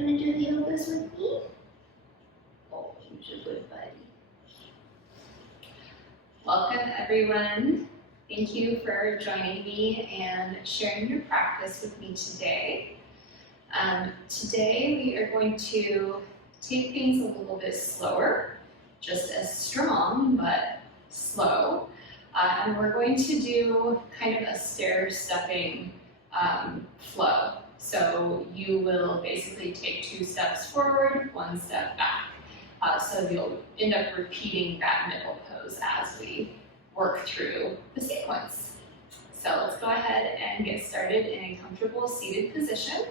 gonna do the yogas with me? Oh, you're a good buddy. Welcome everyone. Thank you for joining me and sharing your practice with me today. Today we are going to take things a little bit slower, just as strong, but slow. And we're going to do kind of a stair-stepping flow. So you will basically take 2 steps forward, 1 step back. So you'll end up repeating that middle pose as we work through the sequence. So let's go ahead and get started in a comfortable seated position.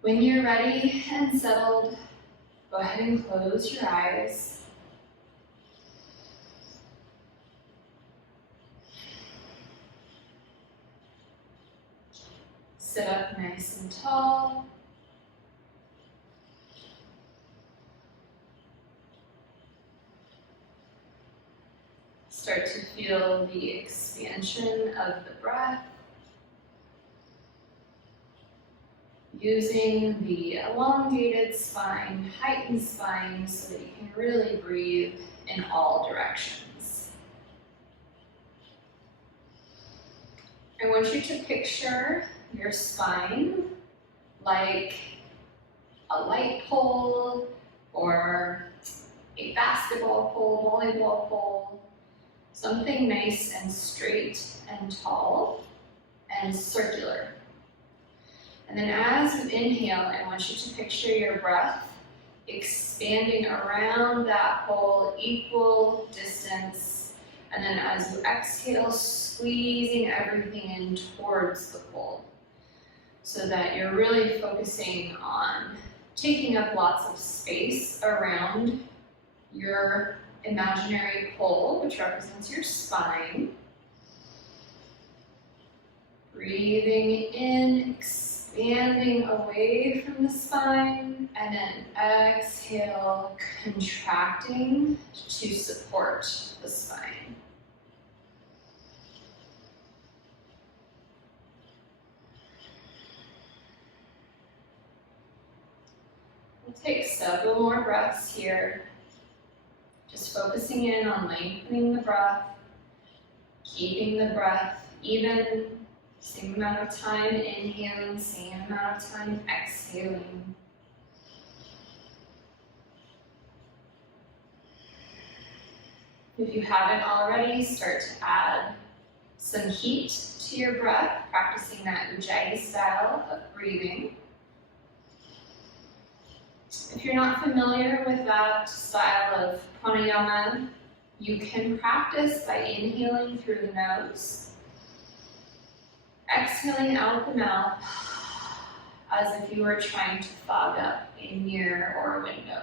When you're ready and settled, go ahead and close your eyes. Sit up nice and tall. Start to feel the expansion of the breath, using the elongated spine, heightened spine, so that you can really breathe in all directions. I want you to picture your spine like a light pole or a basketball pole, volleyball pole, something nice and straight and tall and circular. And then as you inhale, I want you to picture your breath expanding around that pole, equal distance. And then as you exhale, squeezing everything in towards the pole, so that you're really focusing on taking up lots of space around your imaginary pole, which represents your spine. Breathing in, expanding away from the spine, and then exhale, contracting to support the spine. We'll take several more breaths here. Just focusing in on lengthening the breath, keeping the breath even, same amount of time inhaling, same amount of time exhaling. If you haven't already, start to add some heat to your breath, practicing that Ujjayi style of breathing. If you're not familiar with that style of pranayama, you can practice by inhaling through the nose, exhaling out the mouth as if you were trying to fog up a mirror or a window.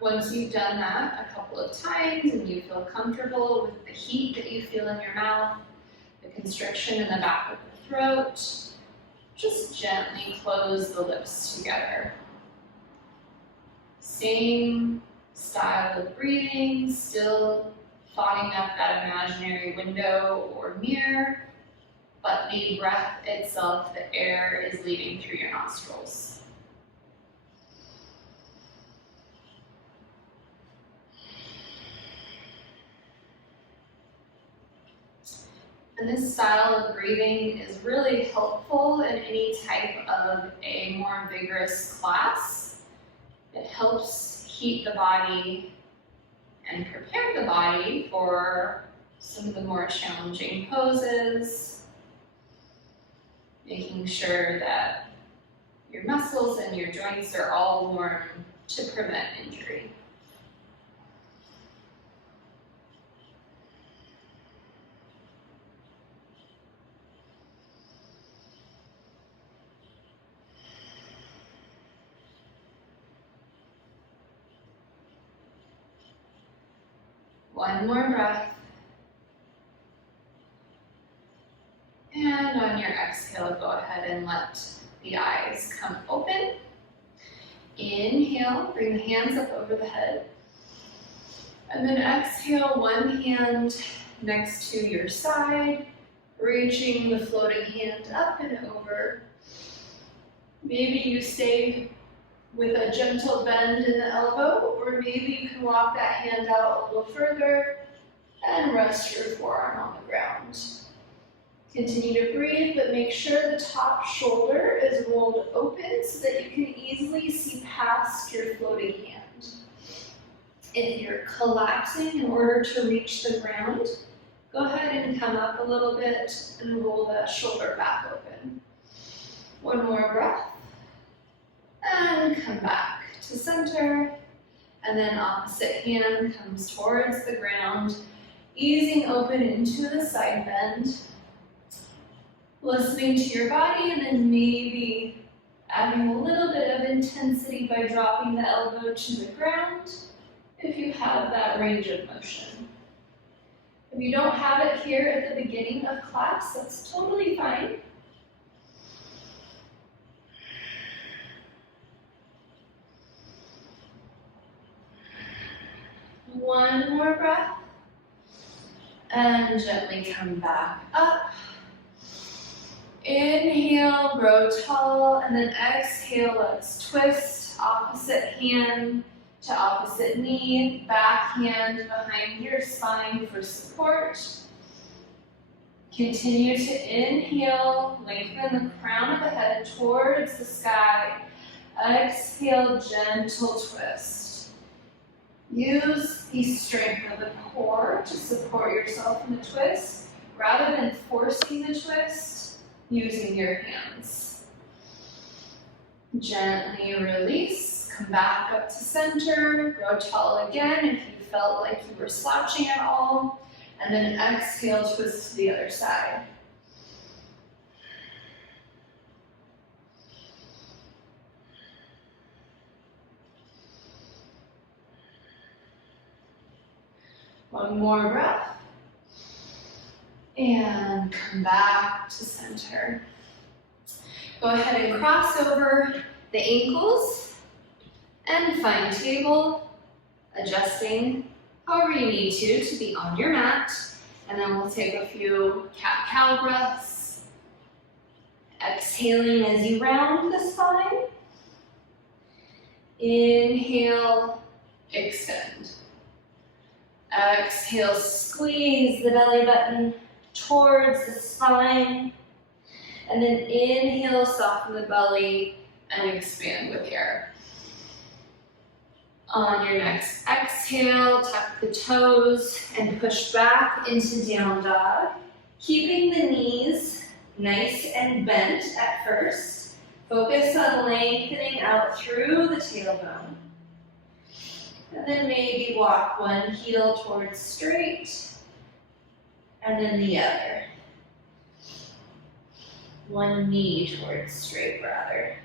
Once you've done that a couple of times and you feel comfortable with the heat that you feel in your mouth, the constriction in the back of the throat, just gently close the lips together. Same style of breathing, still fogging up that imaginary window or mirror, but the breath itself, the air, is leaving through your nostrils. And this style of breathing is really helpful in any type of a more vigorous class. It helps heat the body and prepare the body for some of the more challenging poses, making sure that your muscles and your joints are all warm to prevent injury. One more breath. And on your exhale, go ahead and let the eyes come open. Inhale, bring the hands up over the head. And then exhale, one hand next to your side, reaching the floating hand up and over. Maybe you stay with a gentle bend in the elbow, or maybe you can walk that hand out a little further and rest your forearm on the ground. Continue to breathe, but make sure the top shoulder is rolled open so that you can easily see past your floating hand. If you're collapsing in order to reach the ground, go ahead and come up a little bit and roll the shoulder back open. One more breath. And come back to center. And then opposite hand comes towards the ground, easing open into the side bend. Listening to your body, and then maybe adding a little bit of intensity by dropping the elbow to the ground if you have that range of motion. If you don't have it here at the beginning of class, that's totally fine. One more breath, and gently come back up. Inhale, grow tall, and then exhale, let's twist opposite hand to opposite knee, back hand behind your spine for support. Continue to inhale, lengthen the crown of the head towards the sky. Exhale, gentle twist. Use the strength of the core to support yourself in the twist, rather than forcing the twist. Using your hands. Gently release, come back up to center, grow tall again if you felt like you were slouching at all, and then exhale, twist to the other side. One more breath. And come back to center. Go ahead and cross over the ankles and find table, adjusting however you need to be on your mat. And then we'll take a few cat-cow breaths. Exhaling as you round the spine. Inhale, extend. Exhale, squeeze the belly button towards the spine, and then inhale, soften the belly and expand with air. On your next exhale, tuck the toes and push back into down dog, keeping the knees nice and bent at first. Focus on lengthening out through the tailbone. And then maybe walk one heel towards straight, and then the other. One knee towards straight, rather.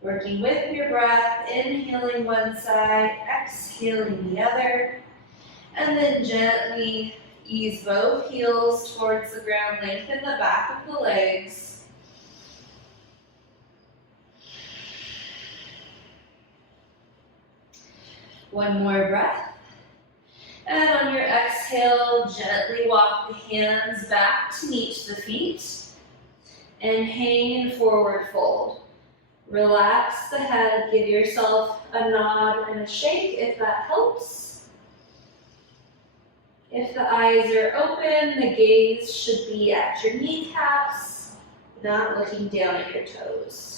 Working with your breath, inhaling one side, exhaling the other, and then gently ease both heels towards the ground, lengthen the back of the legs. One more breath. And on your exhale, gently walk the hands back to meet the feet and hang in forward fold. Relax the head, give yourself a nod and a shake if that helps. If the eyes are open, the gaze should be at your kneecaps, not looking down at your toes.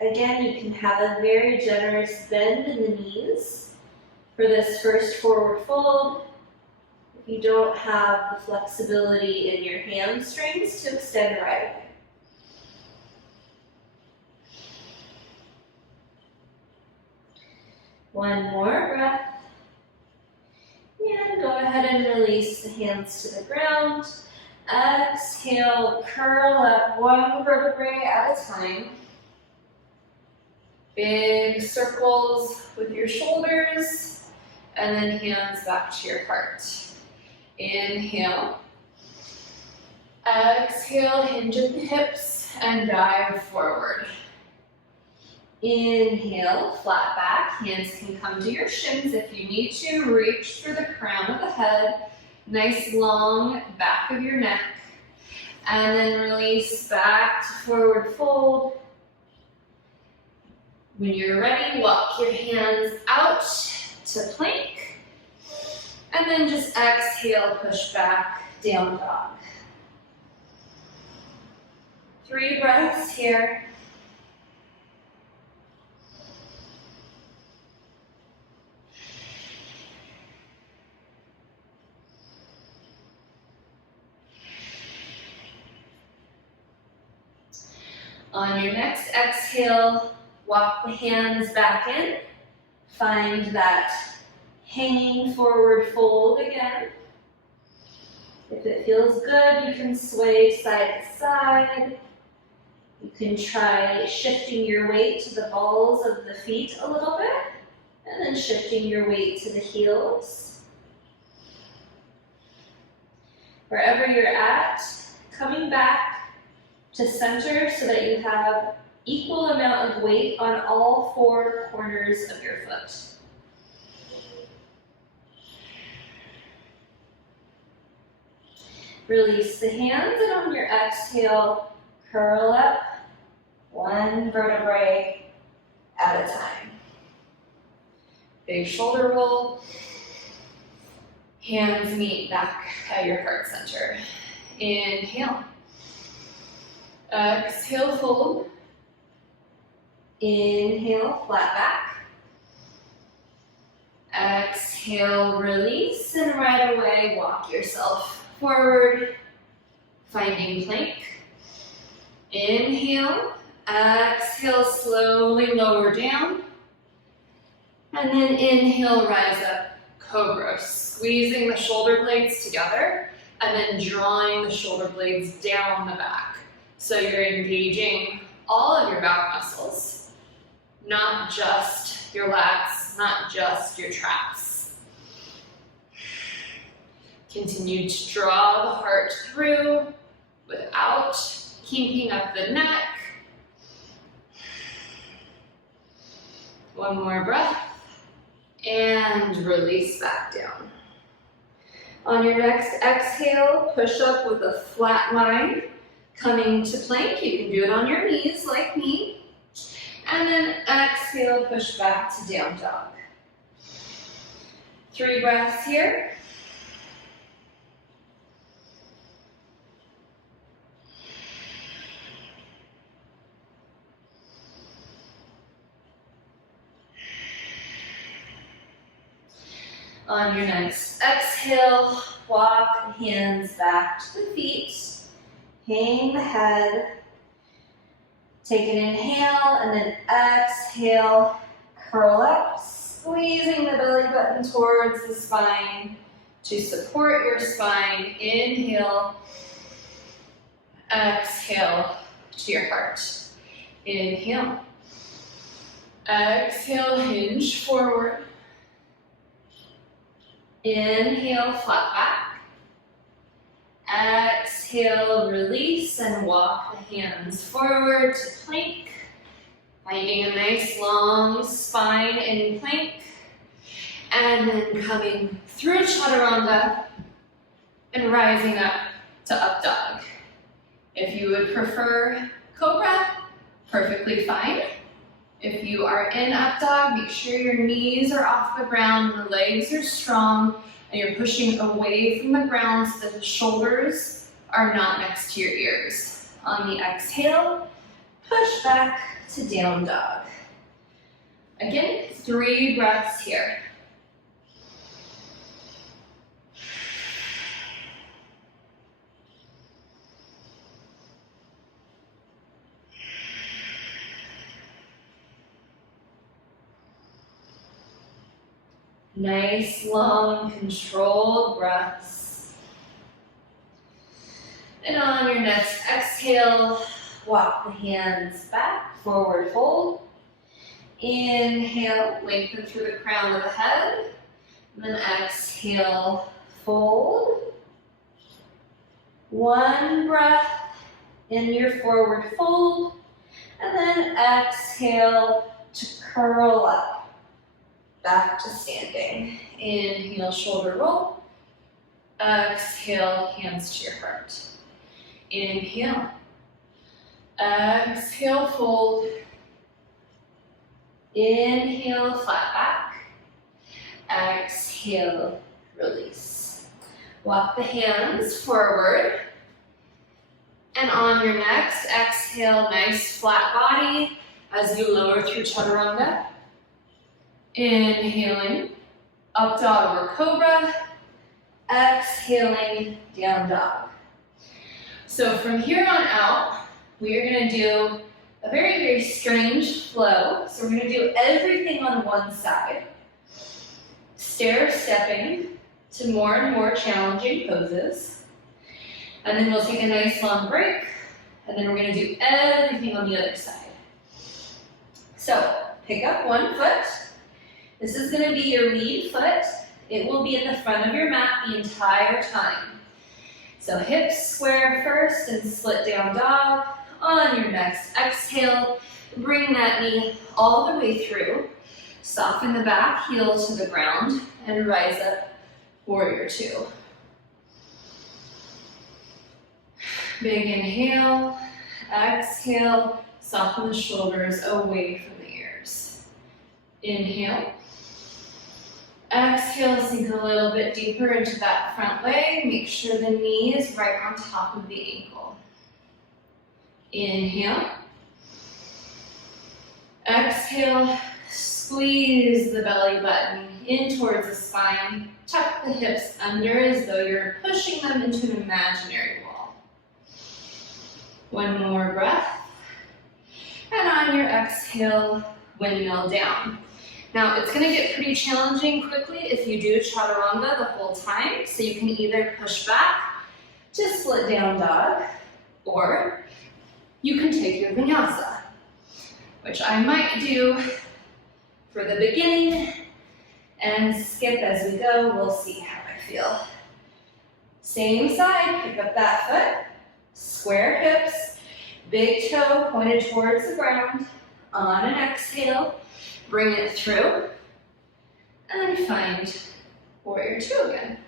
Again, you can have a very generous bend in the knees for this first forward fold. If you don't have the flexibility in your hamstrings to extend right away. One more breath. And go ahead and release the hands to the ground. Exhale, curl up one vertebrae at a time. Big circles with your shoulders, and then hands back to your heart. Inhale. Exhale, hinge at the hips and dive forward. Inhale, flat back. Hands can come to your shins if you need to. Reach for the crown of the head. Nice long back of your neck. And then release back to forward fold. When you're ready, walk your hands out to plank. And then just exhale, push back, down dog. 3 breaths here. On your next exhale, walk the hands back in. Find that hanging forward fold again. If it feels good, you can sway side to side. You can try shifting your weight to the balls of the feet a little bit, and then shifting your weight to the heels. Wherever you're at, coming back to center so that you have equal amount of weight on all 4 corners of your foot. Release the hands, and on your exhale, curl up 1 vertebrae at a time. Big shoulder roll. Hands meet back at your heart center. Inhale. Exhale, fold. Inhale, flat back. Exhale, release, and right away walk yourself forward, finding plank. Inhale, exhale, slowly lower down. And then inhale, rise up, cobra, squeezing the shoulder blades together and then drawing the shoulder blades down the back. So you're engaging all of your back muscles, not just your lats, not just your traps. Continue to draw the heart through without kinking up the neck. One more breath, and release back down. On your next exhale, push up with a flat line. Coming to plank, you can do it on your knees like me. And then exhale, push back to down dog. 3 breaths here. On your next exhale, walk the hands back to the feet. Hang the head. Take an inhale and then exhale. Curl up, squeezing the belly button towards the spine to support your spine. Inhale. Exhale to your heart. Inhale. Exhale, hinge forward. Inhale, flat back. Exhale, release, and walk the hands forward to plank. Finding a nice long spine in plank. And then coming through chaturanga and rising up to up dog. If you would prefer cobra, perfectly fine. If you are in up dog, make sure your knees are off the ground, the legs are strong, and you're pushing away from the ground so that the shoulders are not next to your ears. On the exhale, push back to down dog. Again, 3 breaths here. Nice, long, controlled breaths. And on your next exhale, walk the hands back, forward fold. Inhale, lengthen through the crown of the head. And then exhale, fold. 1 breath in your forward fold. And then exhale, curl up, back to standing. Inhale, shoulder roll. Exhale, hands to your heart. Inhale. Exhale, fold. Inhale, flat back. Exhale, release. Walk the hands forward. And on your next exhale, nice flat body as you lower through chaturanga. Inhaling, up dog or cobra. Exhaling, down dog. So from here on out, we are going to do a very, very strange flow. So we're going to do everything on one side, stair-stepping to more and more challenging poses. And then we'll take a nice long break, and then we're going to do everything on the other side. So pick up one foot. This is going to be your lead foot. It will be in the front of your mat the entire time. So hips square first and split down dog. On your next exhale, bring that knee all the way through. Soften the back, heel to the ground, and rise up, warrior two. Big inhale, exhale, soften the shoulders away from the ears. Inhale. Exhale, sink a little bit deeper into that front leg. Make sure the knee is right on top of the ankle. Inhale. Exhale, squeeze the belly button in towards the spine. Tuck the hips under as though you're pushing them into an imaginary wall. One more breath. And on your exhale, windmill down. Now, it's going to get pretty challenging quickly if you do chaturanga the whole time. So you can either push back to split down dog, or you can take your vinyasa, which I might do for the beginning and skip as we go. We'll see how I feel. Same side, pick up that foot, square hips, big toe pointed towards the ground. On an exhale, bring it through, and find warrior two again.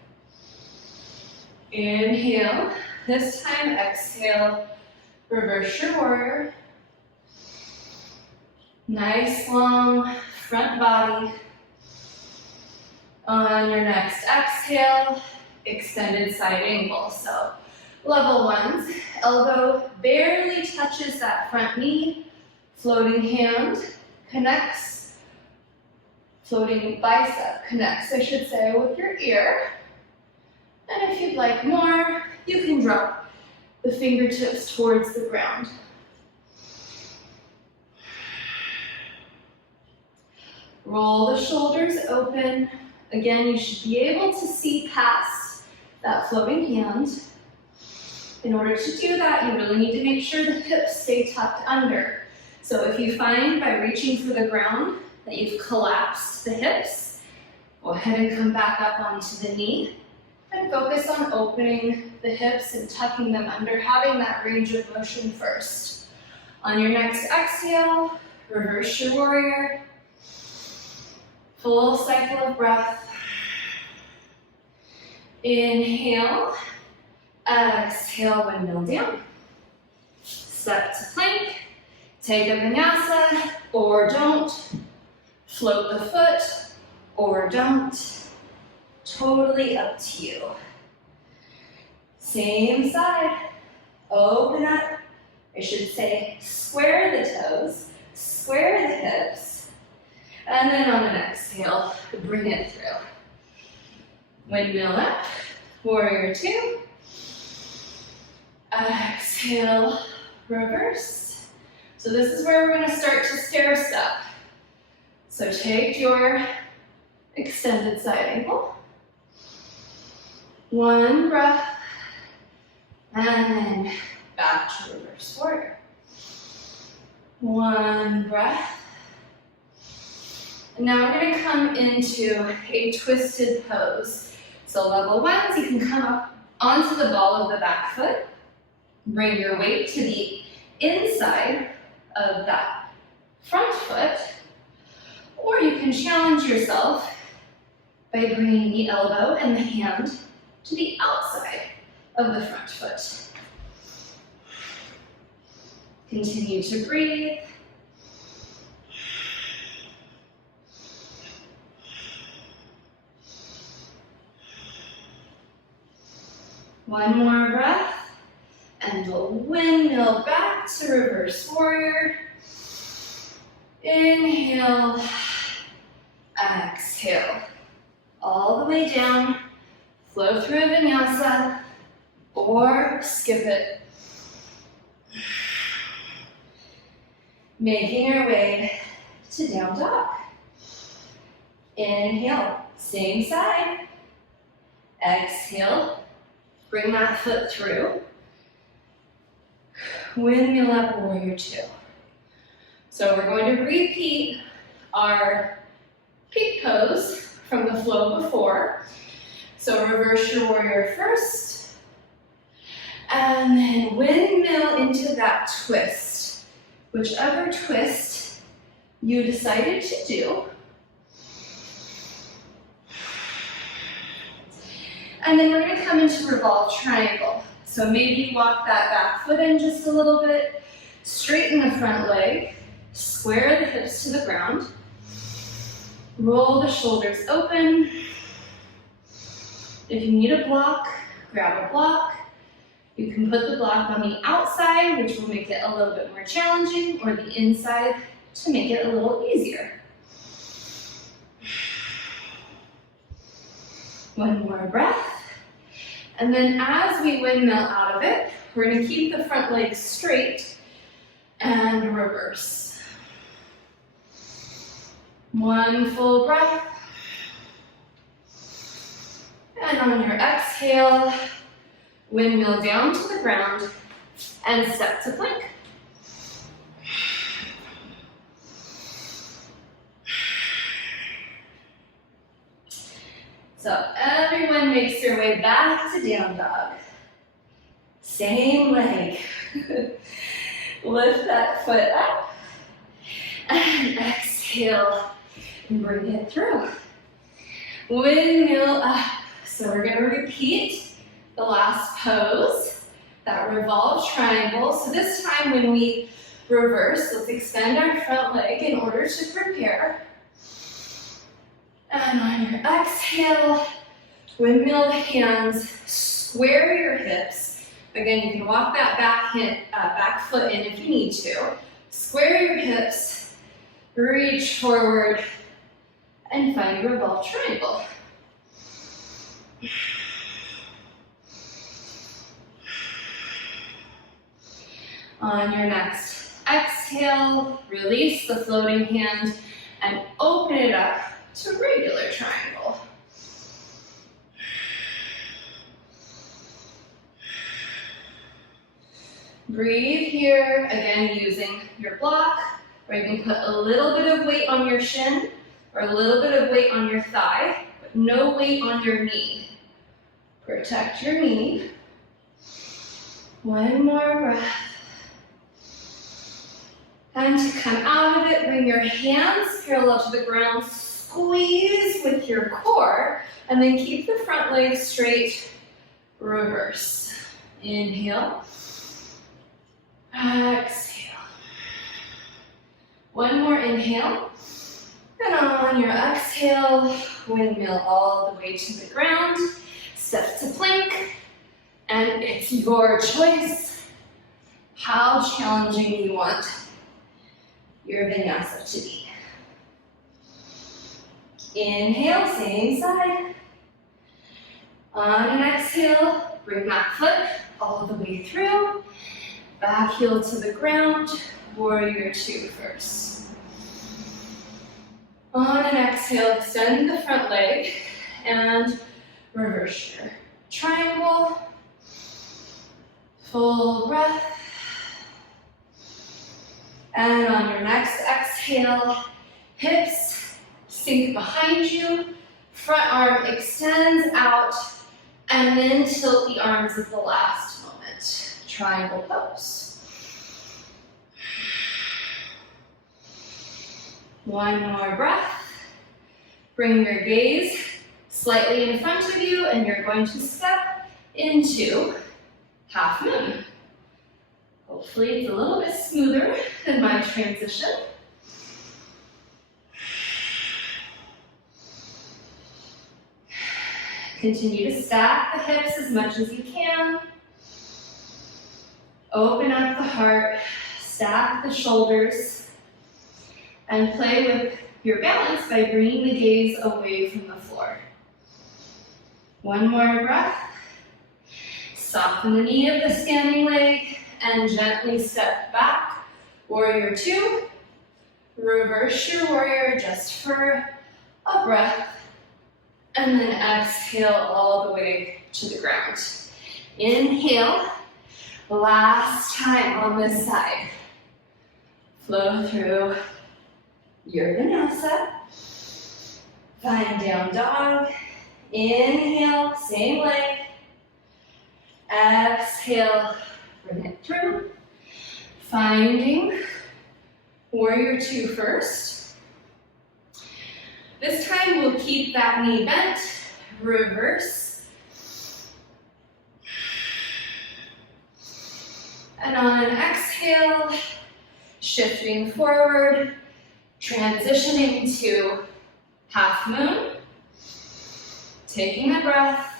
Inhale, this time exhale, reverse your warrior. Nice long front body. On your next exhale, extended side angle. So level ones, elbow barely touches that front knee, floating hand connects, floating bicep connects, I should say, with your ear. And if you'd like more, you can drop the fingertips towards the ground. Roll the shoulders open. Again, you should be able to see past that floating hand. In order to do that, you really need to make sure the hips stay tucked under. So if you find by reaching for the ground that you've collapsed the hips, go ahead and come back up onto the knee and focus on opening the hips and tucking them under, having that range of motion first. On your next exhale, reverse your warrior. Full cycle of breath. Inhale, exhale, windmill down. Step to plank. Take a vinyasa, or don't. Float the foot, or don't. Totally up to you. Same side. Open up. I should say square the toes, square the hips, and then on an exhale, bring it through. Windmill up, warrior two. Exhale, reverse. So this is where we're going to start to stair step. So take your extended side angle. One breath, and then back to reverse warrior. One breath. And now we're going to come into a twisted pose. So level ones, you can come up onto the ball of the back foot. Bring your weight to the inside of that front foot. Or you can challenge yourself by bringing the elbow and the hand to the outside of the front foot. Continue to breathe. One more breath, and we'll windmill back to reverse warrior. Inhale, exhale. All the way down, flow through a vinyasa, or skip it. Making our way to down dog. Inhale, same side. Exhale, bring that foot through. Windmill up, warrior two. So we're going to repeat our peak pose from the flow before. So reverse your warrior first, and then windmill into that twist. Whichever twist you decided to do. And then we're going to come into revolve triangle. So maybe walk that back foot in just a little bit, straighten the front leg, square the hips to the ground, roll the shoulders open. If you need a block, grab a block. You can put the block on the outside, which will make it a little bit more challenging, or the inside to make it a little easier. One more breath. And then as we windmill out of it, we're going to keep the front leg straight and reverse. One full breath. And on your exhale, windmill down to the ground and step to plank. So everyone makes their way back to down dog. Same leg. Lift that foot up and exhale and bring it through. Windmill up. So we're going to repeat the last pose, that revolve triangle. So this time when we reverse, let's extend our front leg in order to prepare. And on your exhale, windmill the hands, square your hips. Again, you can walk that back foot in if you need to. Square your hips, reach forward, and find your revolve triangle. On your next exhale, release the floating hand and open it up to regular triangle. Breathe here, again using your block, or you can put a little bit of weight on your shin or a little bit of weight on your thigh, but no weight on your knee. Protect your knee. One more breath. And to come out of it, bring your hands parallel to the ground, squeeze with your core, and then keep the front leg straight, reverse. Inhale, exhale. One more inhale, and on your exhale, windmill all the way to the ground, step to plank, and it's your choice how challenging you want your vinyasa to be. Inhale, same side. On an exhale, bring that foot all the way through. Back heel to the ground, warrior two first. On an exhale, extend the front leg and reverse your triangle. Full breath. And on your next exhale, hips sink behind you, front arm extends out, and then tilt the arms at the last moment. Triangle pose. One more breath. Bring your gaze slightly in front of you, and you're going to step into half moon. Hopefully it's a little bit smoother than my transition. Continue to stack the hips as much as you can. Open up the heart, stack the shoulders, and play with your balance by bringing the gaze away from the floor. One more breath. Soften the knee of the standing leg and gently step back. Warrior two. Reverse your warrior just for a breath. And then exhale all the way to the ground. Inhale. Last time on this side. Flow through your vinyasa. Find down dog. Inhale, same leg. Exhale, bring it through. Finding warrior two first. This time we'll keep that knee bent. Reverse. And on an exhale, shifting forward, transitioning to half moon. Taking a breath.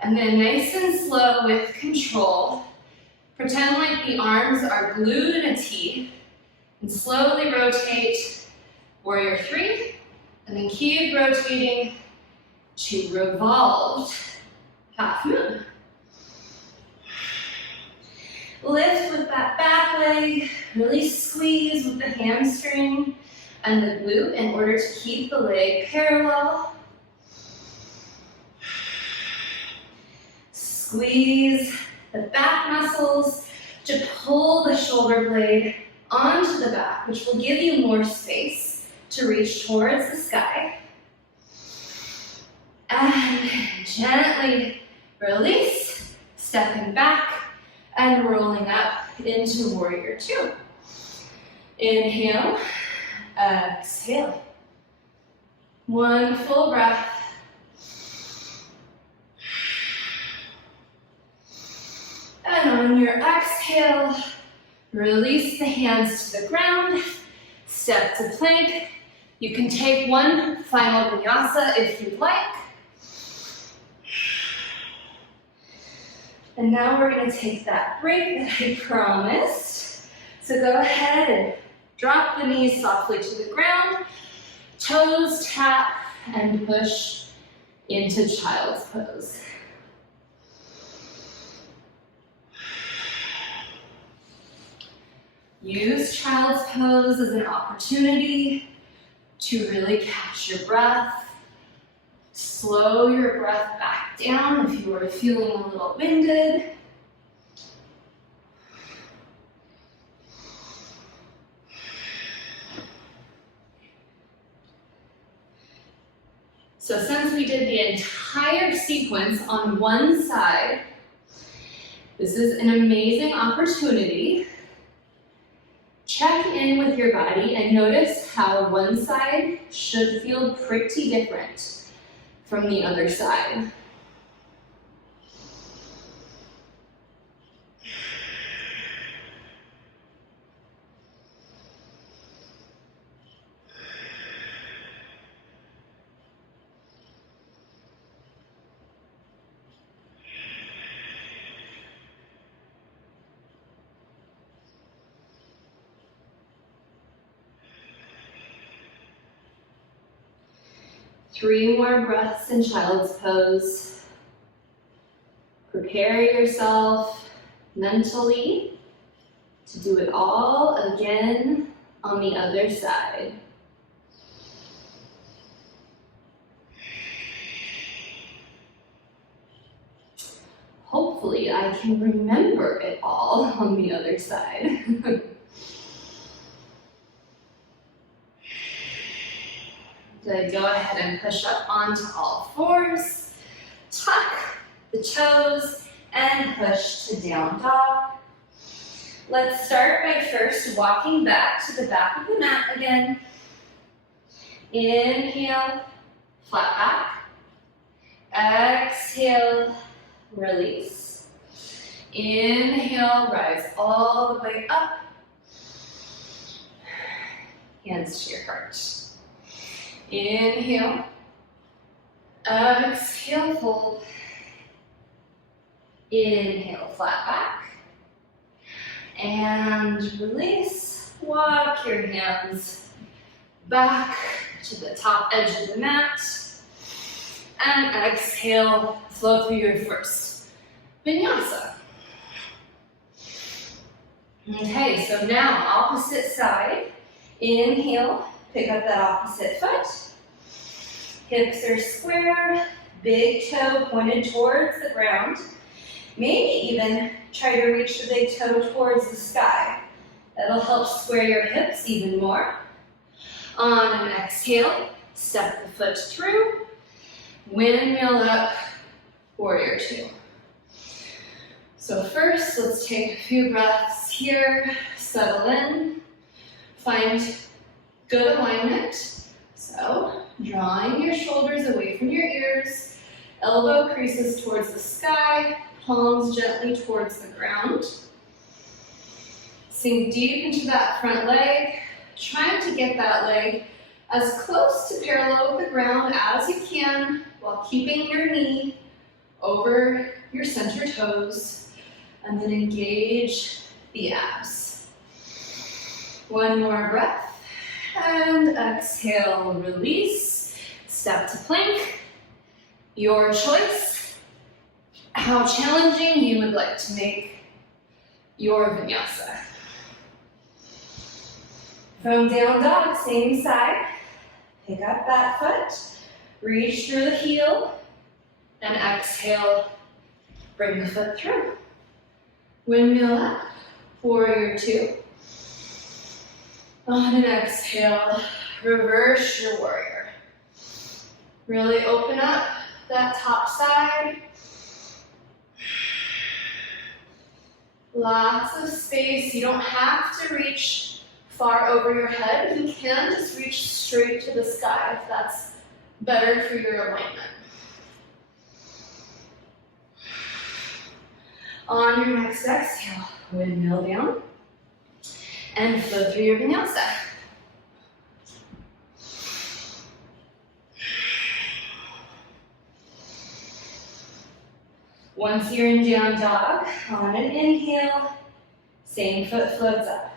And then nice and slow with control, pretend like the arms are glued in a T, and slowly rotate warrior three, and then keep rotating to revolved half moon. Lift with that back leg, really squeeze with the hamstring and the glute in order to keep the leg parallel. Squeeze the back muscles to pull the shoulder blade onto the back, which will give you more space to reach towards the sky. And gently release, stepping back and rolling up into warrior two. Inhale, exhale. One full breath. And on your exhale, release the hands to the ground, step to plank. You can take one final vinyasa if you'd like. And now we're going to take that break that I promised. So go ahead and drop the knees softly to the ground, toes tap, and push into child's pose. Use child's pose as an opportunity to really catch your breath. Slow your breath back down if you are feeling a little winded. So since we did the entire sequence on one side, this is an amazing opportunity. Check in with your body and notice how one side should feel pretty different from the other side. Three more breaths in child's pose. Prepare yourself mentally to do it all again on the other side. Hopefully I can remember it all on the other side. Good, go ahead and push up onto all fours, tuck the toes, and push to down dog. Let's start by first walking back to the back of the mat again. Inhale, flat back. Exhale, release. Inhale, rise all the way up. Hands to your heart. Inhale. Exhale, fold. Inhale, flat back. And release. Walk your hands back to the top edge of the mat. And exhale, flow through your first Vinyasa. Okay, so now opposite side. Inhale, pick up that opposite foot. Hips are square, big toe pointed towards the ground. Maybe even try to reach the big toe towards the sky. That'll help square your hips even more. On an exhale, step the foot through. Windmill up, warrior two. So first, let's take a few breaths here, settle in, find good alignment. So, drawing your shoulders away from your ears, elbow creases towards the sky, palms gently towards the ground. Sink deep into that front leg, trying to get that leg as close to parallel with the ground as you can while keeping your knee over your center toes, and then engage the abs. One more breath, and exhale, release, step to plank. Your choice, how challenging you would like to make your Vinyasa. From down dog, same side, pick up that foot, reach through the heel, and exhale, bring the foot through. Windmill up, warrior two. On an exhale, reverse your warrior. Really open up that top side. Lots of space. You don't have to reach far over your head. You can just reach straight to the sky if that's better for your alignment. On your next exhale, windmill down and flow through your Vinyasa. Once you're in down dog, on an inhale, same foot floats up.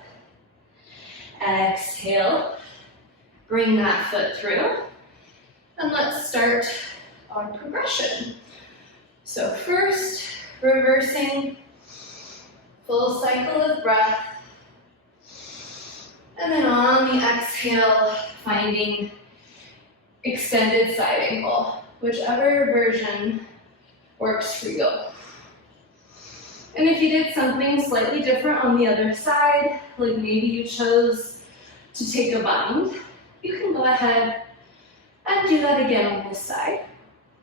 Exhale, bring that foot through, and let's start our progression. So first, reversing, full cycle of breath, and then on the exhale, finding extended side angle, whichever version works for you. And if you did something slightly different on the other side, like maybe you chose to take a bind, you can go ahead and do that again on this side.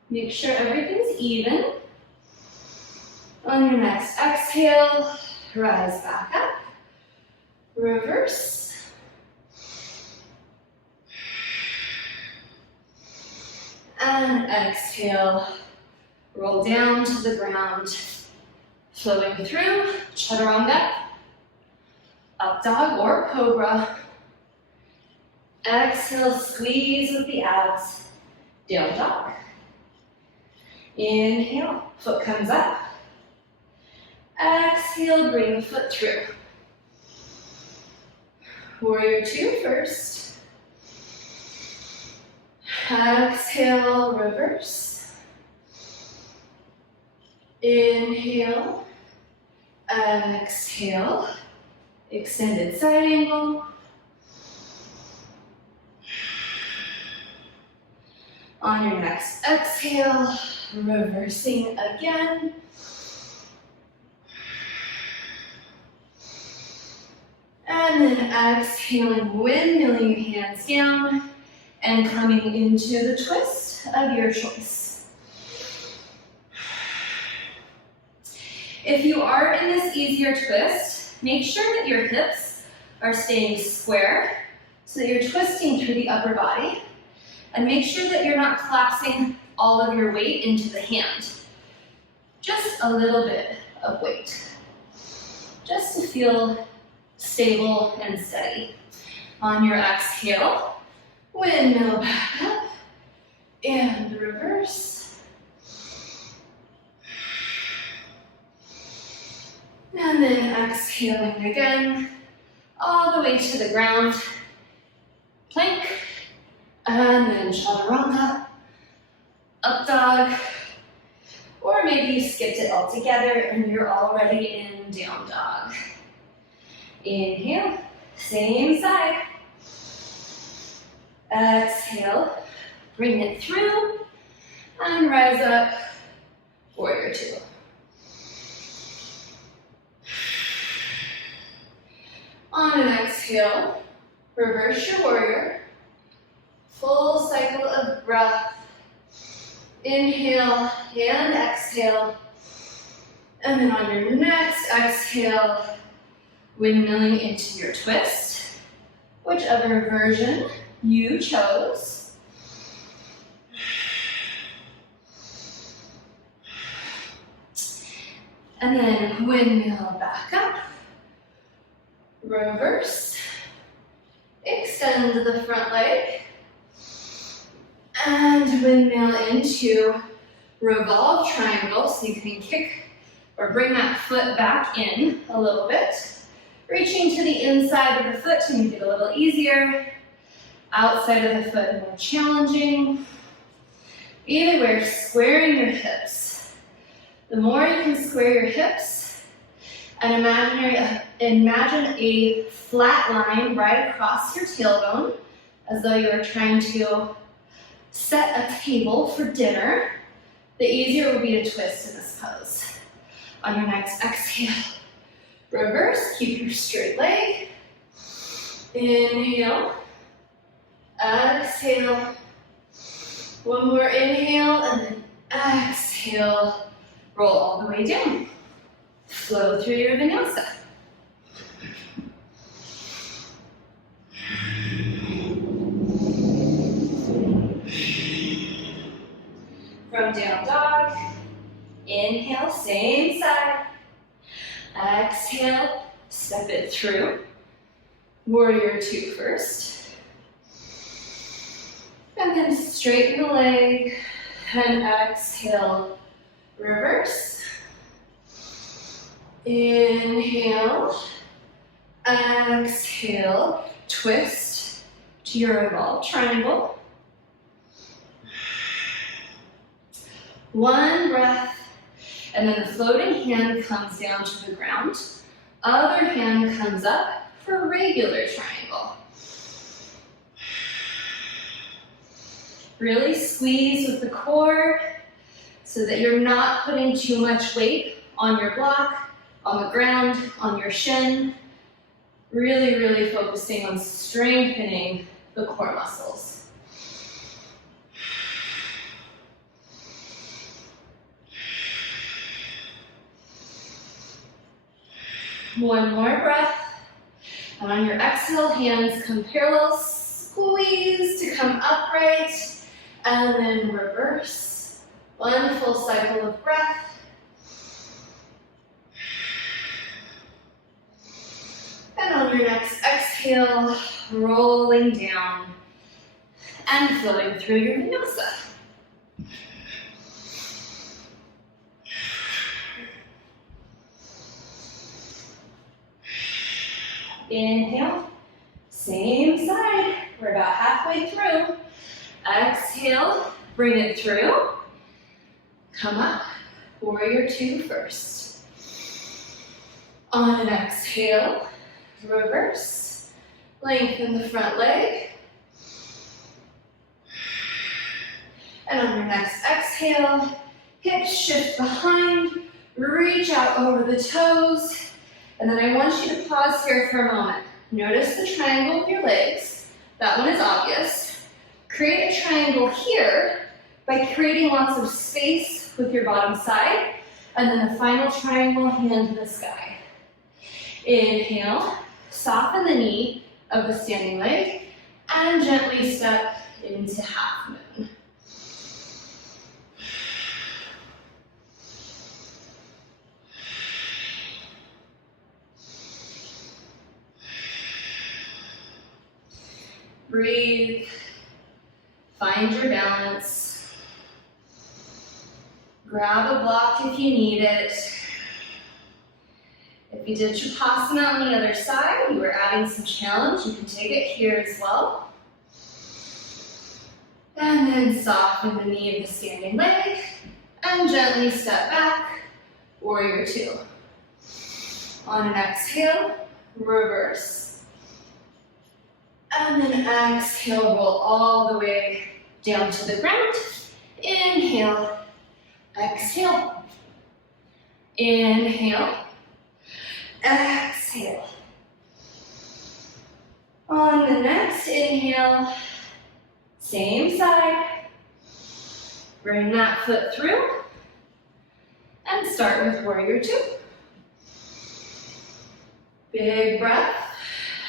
Make sure everything's even. On your next exhale, rise back up, reverse. And exhale, roll down to the ground, flowing through, chaturanga, up dog or cobra. Exhale, squeeze with the abs, down dog. Inhale, foot comes up. Exhale, bring the foot through. Warrior two first. Exhale, reverse. Inhale, exhale, extended side angle. On your next exhale, reversing again. And then exhaling, windmilling your hands down and coming into the twist of your choice. If you are in this easier twist, make sure that your hips are staying square so that you're twisting through the upper body. And make sure that you're not collapsing all of your weight into the hand. Just a little bit of weight. Just to feel stable and steady. On your exhale, windmill back up and reverse. And then exhaling again, all the way to the ground. Plank, and then chaturanga, up dog, or maybe you skipped it altogether and you're already in down dog. Inhale, same side. Exhale, bring it through, and rise up, warrior two. On an exhale, reverse your warrior. Full cycle of breath. Inhale and exhale. And then on your next exhale, windmilling into your twist, whichever version you chose. And then windmill back up. Reverse. Extend the front leg. And windmill into revolve triangle, so you can kick or bring that foot back in a little bit. Reaching to the inside of the foot to make it a little easier. Outside of the foot more challenging. Either way, squaring your hips. The more you can square your hips, and imagine a flat line right across your tailbone, as though you were trying to set a table for dinner, the easier it will be to twist in this pose. On your next exhale, reverse, keep your straight leg. Inhale, exhale. One more inhale, and then exhale. Roll all the way down. Flow through your vinyasa. From down dog, inhale, same side. Exhale, step it through. Warrior two first. And then straighten the leg, and exhale, reverse. Inhale, exhale, twist to your revolve triangle. One breath, and then the floating hand comes down to the ground. Other hand comes up for regular triangle. Really squeeze with the core so that you're not putting too much weight on your block, on the ground, on your shin. Really, really focusing on strengthening the core muscles. One more breath. And on your exhale, hands come parallel, squeeze to come upright, and then reverse. One full cycle of breath. And on your next exhale, rolling down and flowing through your vinyasa. Inhale, same side. We're about halfway through. Exhale, bring it through. Come up, warrior two first. On an exhale, reverse. Lengthen the front leg. And on your next exhale, hips shift behind, reach out over the toes. And then I want you to pause here for a moment. Notice the triangle with your legs. That one is obvious. Create a triangle here by creating lots of space with your bottom side. And then the final triangle, hand to the sky. Inhale, soften the knee of the standing leg, and gently step into half moon. Breathe, find your balance. Grab a block if you need it. If you did Shavasana on the other side, you were adding some challenge, you can take it here as well. And then soften the knee of the standing leg and gently step back, warrior two. On an exhale, reverse. And then exhale, roll all the way down to the ground. Inhale, exhale. Inhale, exhale. On the next inhale, same side. Bring that foot through and start with warrior two. Big breath.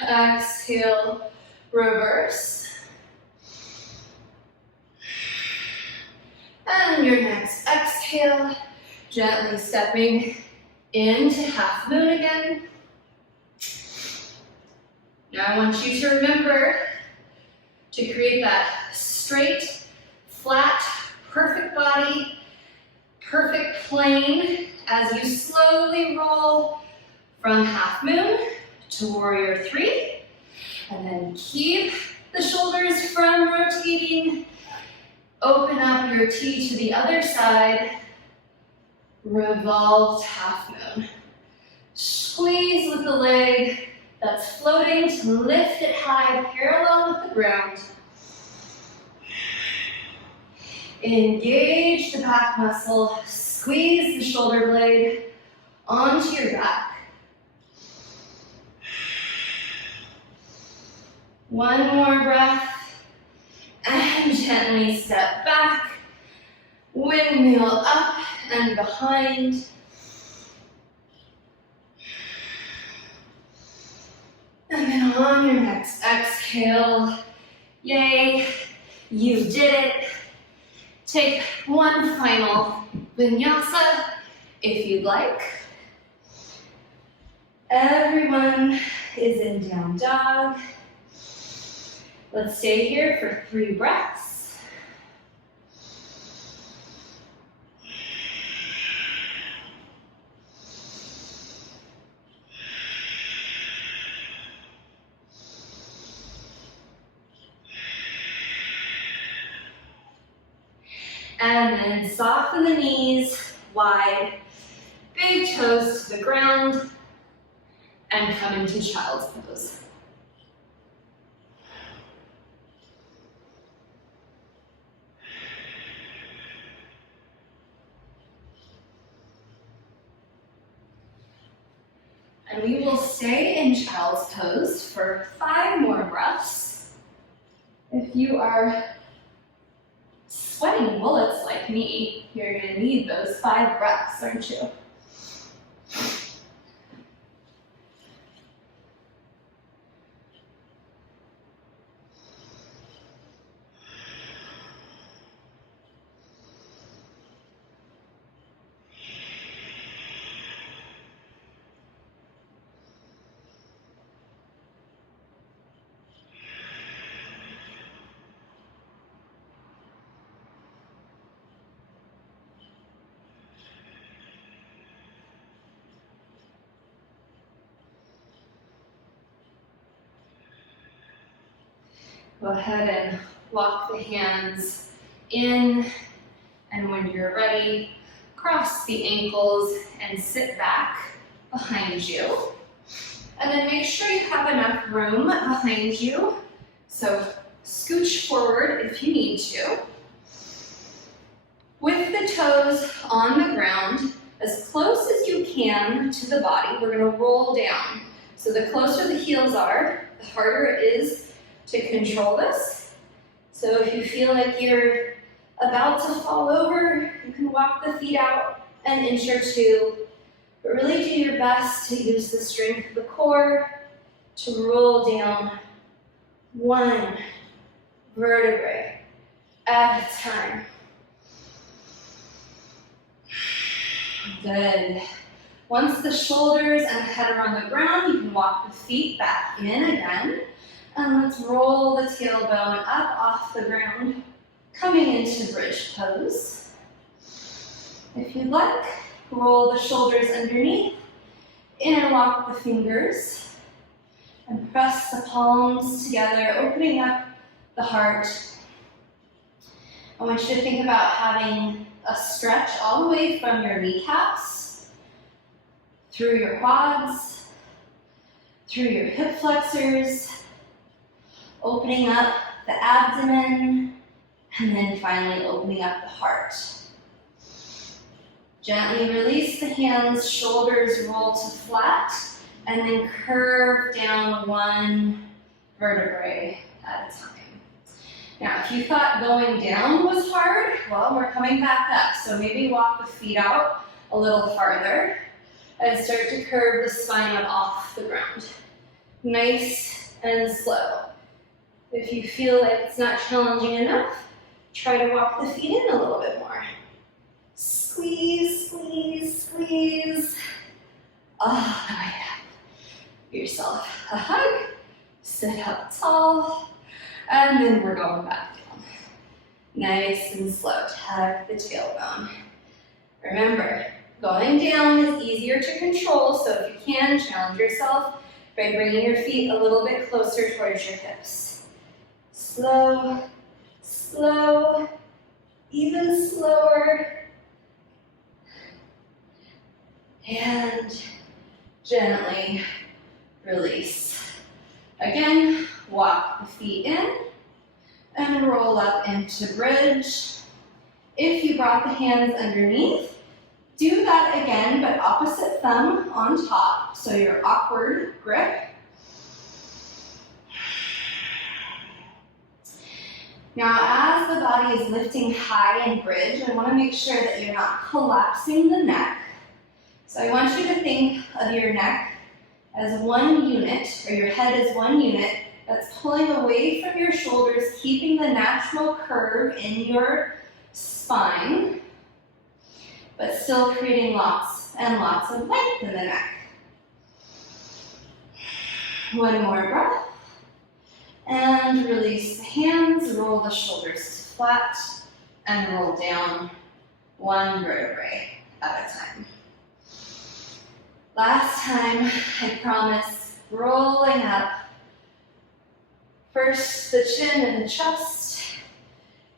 Exhale. Reverse. And your next exhale, gently stepping into half moon again. Now I want you to remember to create that straight, flat, perfect body, perfect plane as you slowly roll from half moon to warrior three. And then keep the shoulders from rotating. Open up your T to the other side. Revolved half moon. Squeeze with the leg that's floating to lift it high, parallel with the ground. Engage the back muscle. Squeeze the shoulder blade onto your back. One more breath, and gently step back, windmill up and behind. And then on your next exhale, yay, you did it. Take one final Vinyasa if you'd like. Everyone is in down dog. Let's stay here for 3 breaths. And then soften the knees wide, big toes to the ground, and come into child's pose. And we will stay in child's pose for 5 more breaths. If you are sweating bullets like me, you're going to need those 5 breaths, aren't you? Go ahead and walk the hands in, and when you're ready, cross the ankles and sit back behind you. And then make sure you have enough room behind you, so scooch forward if you need to. With the toes on the ground, as close as you can to the body, we're going to roll down. So the closer the heels are, the harder it is to control this. So if you feel like you're about to fall over, you can walk the feet out an inch or 2, but really do your best to use the strength of the core to roll down. 1, vertebrae at a time. Good. Once the shoulders and the head are on the ground, you can walk the feet back in again. And let's roll the tailbone up off the ground, coming into bridge pose. If you'd like, roll the shoulders underneath, interlock the fingers, and press the palms together, opening up the heart. I want you to think about having a stretch all the way from your kneecaps, through your quads, through your hip flexors, opening up the abdomen, and then finally opening up the heart. Gently release the hands, shoulders roll to flat, and then curve down one vertebrae at a time. Now, if you thought going down was hard, well, we're coming back up. So maybe walk the feet out a little farther and start to curve the spine up off the ground. Nice and slow. If you feel like it's not challenging enough, try to walk the feet in a little bit more. Squeeze, squeeze, squeeze. Oh, yeah. Give yourself a hug. Sit up tall. And then we're going back down. Nice and slow. Tuck the tailbone. Remember, going down is easier to control, so if you can, challenge yourself by bringing your feet a little bit closer towards your hips. Slow, slow, even slower. And gently release. Again, walk the feet in and roll up into bridge. If you brought the hands underneath, do that again, but opposite thumb on top, so your awkward grip. Now, as the body is lifting high in bridge, I want to make sure that you're not collapsing the neck. So I want you to think of your neck as one unit, or your head as one unit, that's pulling away from your shoulders, keeping the natural curve in your spine, but still creating lots and lots of length in the neck. One more breath. And release the hands, roll the shoulders flat, and roll down one vertebrae at a time. Last time, I promise, rolling up. First the chin and the chest,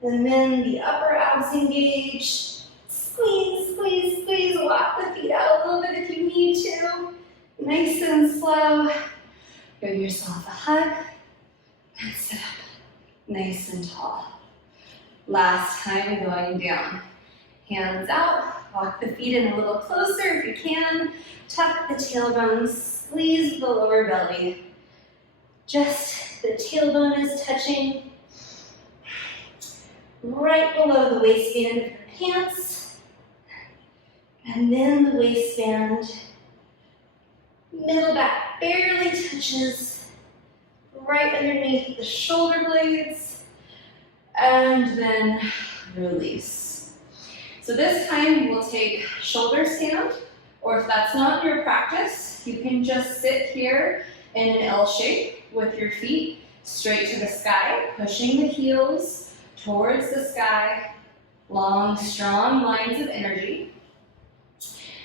and then the upper abs engage. Squeeze, squeeze, squeeze. Walk the feet out a little bit if you need to. Nice and slow. Give yourself a hug and sit up nice and tall. Last time, going down. Hands out. Walk the feet in a little closer if you can. Tuck the tailbone. Squeeze the lower belly. Just the tailbone is touching right below the waistband of your pants. And then the waistband, middle back barely touches right underneath the shoulder blades. And then release. So this time we'll take shoulder stand, or if that's not your practice, you can just sit here in an L shape with your feet straight to the sky, pushing the heels towards the sky, long, strong lines of energy.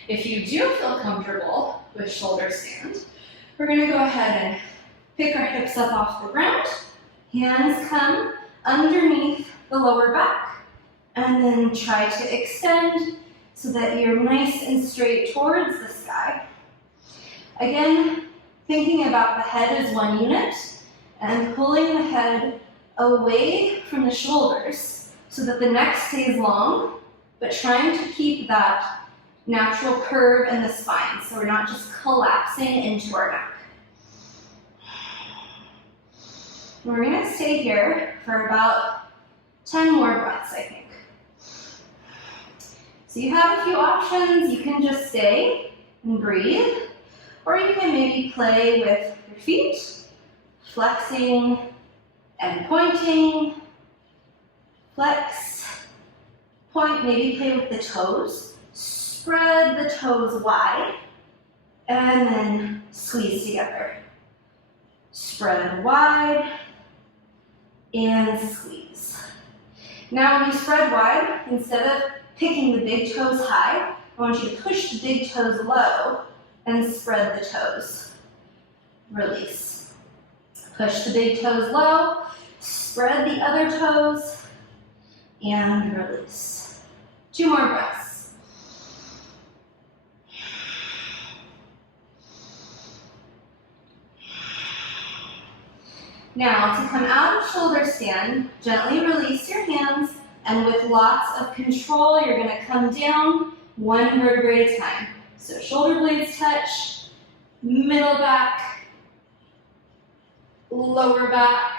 If you do feel comfortable with shoulder stand, we're going to go ahead and pick our hips up off the ground. Hands come underneath the lower back, and then try to extend so that you're nice and straight towards the sky. Again, thinking about the head as one unit and pulling the head away from the shoulders so that the neck stays long, but trying to keep that natural curve in the spine so we're not just collapsing into our neck. We're going to stay here for about 10 more breaths, I think. So you have a few options. You can just stay and breathe, or you can maybe play with your feet, flexing and pointing, Flex, point, maybe play with the toes. Spread the toes wide, and then squeeze together. Spread wide, and squeeze. Now when you spread wide, instead of picking the big toes high, I want you to push the big toes low and spread the toes. Release. Push the big toes low, spread the other toes, and release. 2 more breaths. Now, to come out of shoulder stand, gently release your hands, and with lots of control, you're going to come down 1 vertebrae at a time. So shoulder blades touch, middle back, lower back,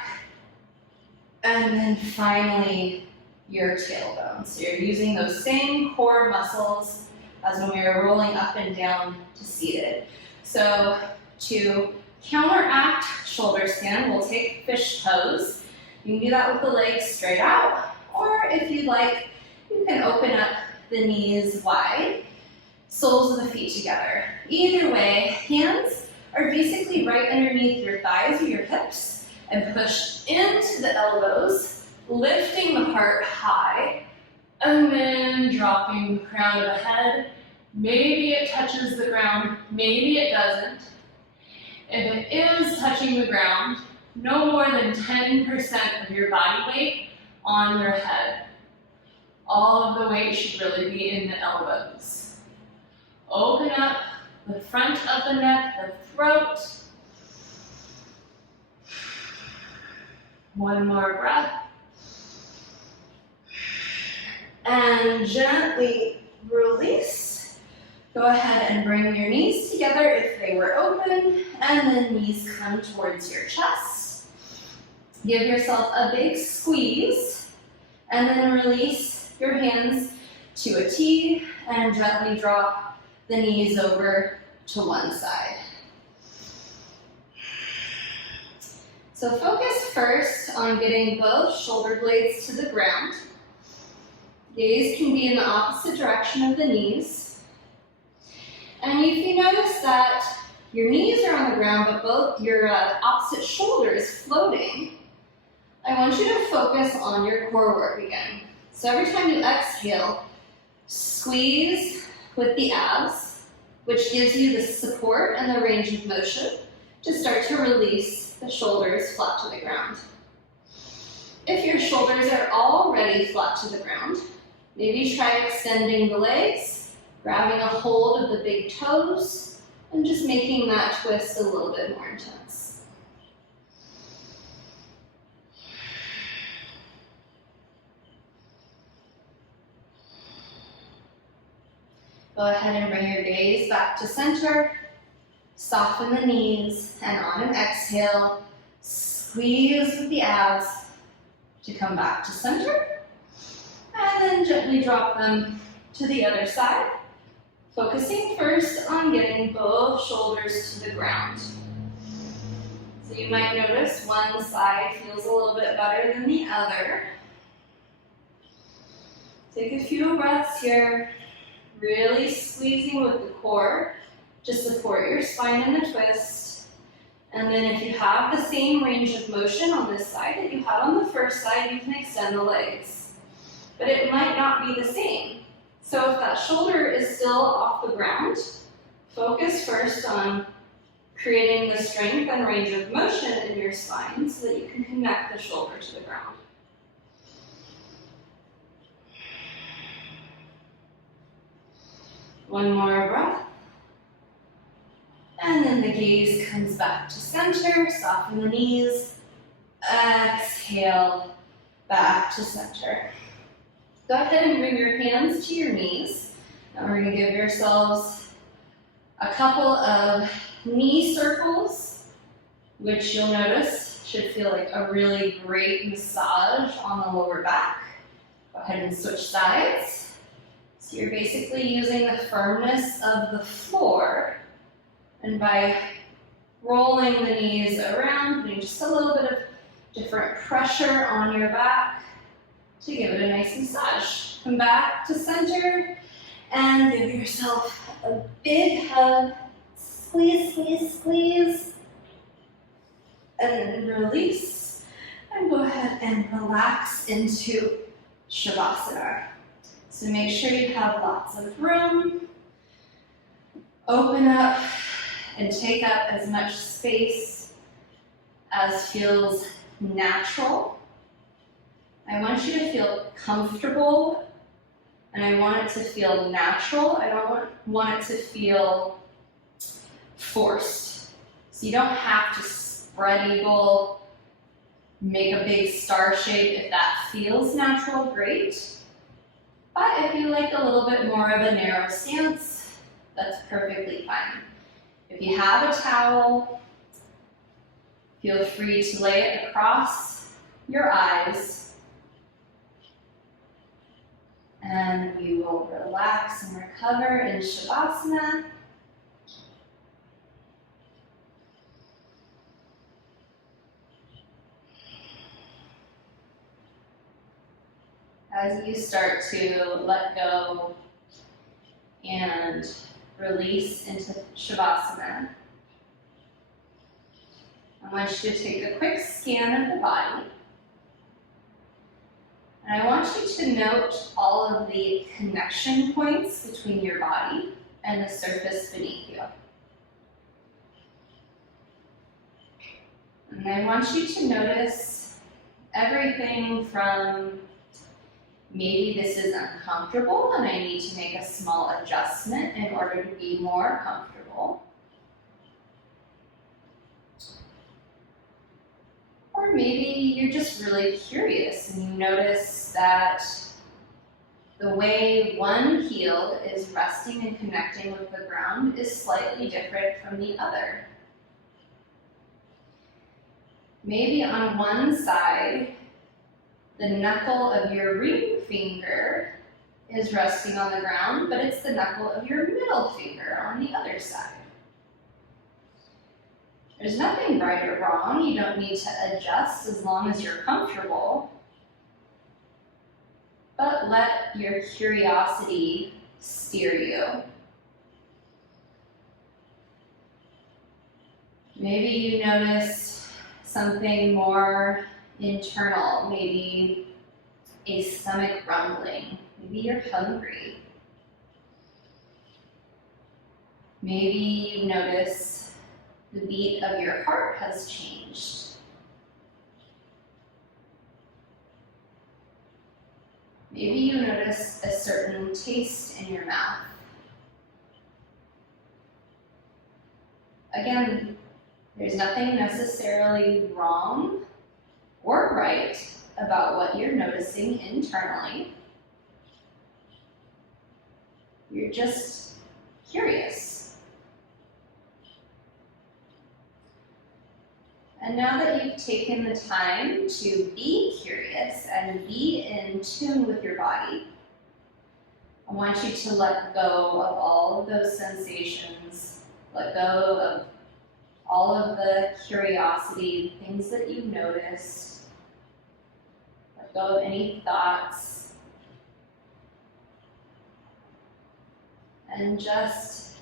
and then finally your tailbone. So you're using those same core muscles as when we were rolling up and down to seated. So to counteract shoulder stand, we'll take fish pose. You can do that with the legs straight out, or if you'd like, you can open up the knees wide, soles of the feet together. Either way, hands are basically right underneath your thighs or your hips, and push into the elbows, lifting the heart high, and then dropping the crown of the head. Maybe it touches the ground, maybe it doesn't. If it is touching the ground, no more than 10% of your body weight on your head. All of the weight should really be in the elbows. Open up the front of the neck, the throat. 1 more breath. And gently release. Go ahead and bring your knees together if they were open, and then knees come towards your chest. Give yourself a big squeeze, and then release your hands to a T, and gently drop the knees over to one side. So focus first on getting both shoulder blades to the ground. Gaze can be in the opposite direction of the knees. And if you notice that your knees are on the ground, but both your opposite shoulder is floating, I want you to focus on your core work again. So every time you exhale, squeeze with the abs, which gives you the support and the range of motion to start to release the shoulders flat to the ground. If your shoulders are already flat to the ground, maybe try extending the legs, grabbing a hold of the big toes, and just making that twist a little bit more intense. Go ahead and bring your gaze back to center. Soften the knees, and on an exhale, squeeze with the abs to come back to center. And then gently drop them to the other side, focusing first on getting both shoulders to the ground. So you might notice one side feels a little bit better than the other. Take a few breaths here, really squeezing with the core to support your spine in the twist. And then if you have the same range of motion on this side that you had on the first side, you can extend the legs. But it might not be the same. So if that shoulder is still off the ground, focus first on creating the strength and range of motion in your spine so that you can connect the shoulder to the ground. One more breath. And then the gaze comes back to center, soften the knees, exhale, back to center. Go ahead and bring your hands to your knees. Now we're going to give yourselves a couple of knee circles, which you'll notice should feel like a really great massage on the lower back. Go ahead and switch sides. So you're basically using the firmness of the floor, and by rolling the knees around, putting just a little bit of different pressure on your back to give it a nice massage. Come back to center and give yourself a big hug. Squeeze, squeeze, squeeze. And then release. And go ahead and relax into Shavasana. So make sure you have lots of room. Open up and take up as much space as feels natural. I want you to feel comfortable, and I want it to feel natural. I don't want it to feel forced. So you don't have to spread eagle, make a big star shape. If that feels natural, great. But if you like a little bit more of a narrow stance, that's perfectly fine. If you have a towel, feel free to lay it across your eyes. And we will relax and recover in Shavasana. As you start to let go and release into Shavasana, I want you to take a quick scan of the body. And I want you to note all of the connection points between your body and the surface beneath you. And I want you to notice everything from maybe this is uncomfortable and I need to make a small adjustment in order to be more comfortable. Or maybe you're just really curious and you notice that the way one heel is resting and connecting with the ground is slightly different from the other. Maybe on one side, the knuckle of your ring finger is resting on the ground, but it's the knuckle of your middle finger on the other side. There's nothing right or wrong. You don't need to adjust as long as you're comfortable. But let your curiosity steer you. Maybe you notice something more internal, maybe a stomach rumbling. Maybe you're hungry. Maybe you notice the beat of your heart has changed. Maybe you notice a certain taste in your mouth. Again, there's nothing necessarily wrong or right about what you're noticing internally. You're just curious. And now that you've taken the time to be curious and be in tune with your body, I want you to let go of all of those sensations, let go of all of the curiosity, things that you noticed, let go of any thoughts, and just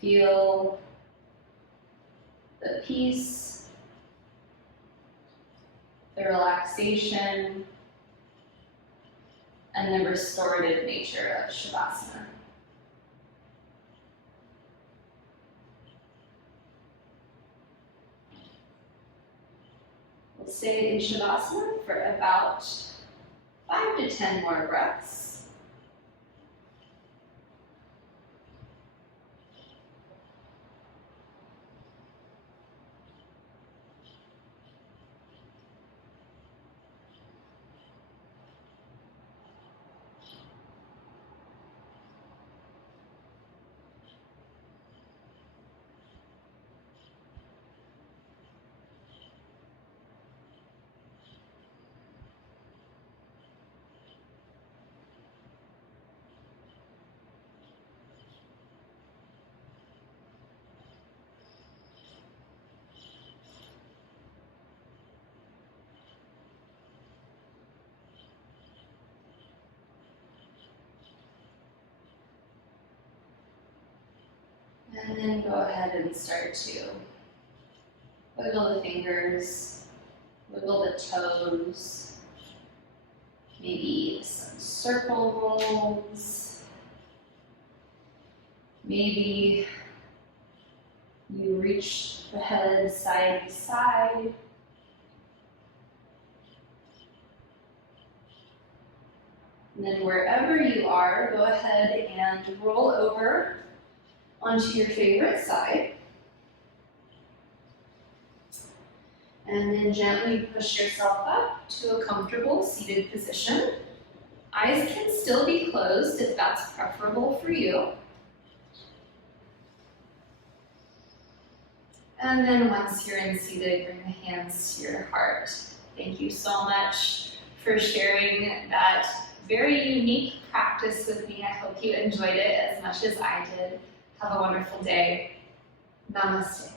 feel the peace, the relaxation, and the restorative nature of Shavasana. We'll stay in Shavasana for about 5 to 10 more breaths. And then go ahead and start to wiggle the fingers, wiggle the toes, maybe some circle rolls. Maybe you reach the head side to side. And then wherever you are, go ahead and roll over onto your favorite side. And then gently push yourself up to a comfortable seated position. Eyes can still be closed if that's preferable for you. And then once you're in seated, bring the hands to your heart. Thank you so much for sharing that very unique practice with me. I hope you enjoyed it as much as I did. Have a wonderful day. Namaste.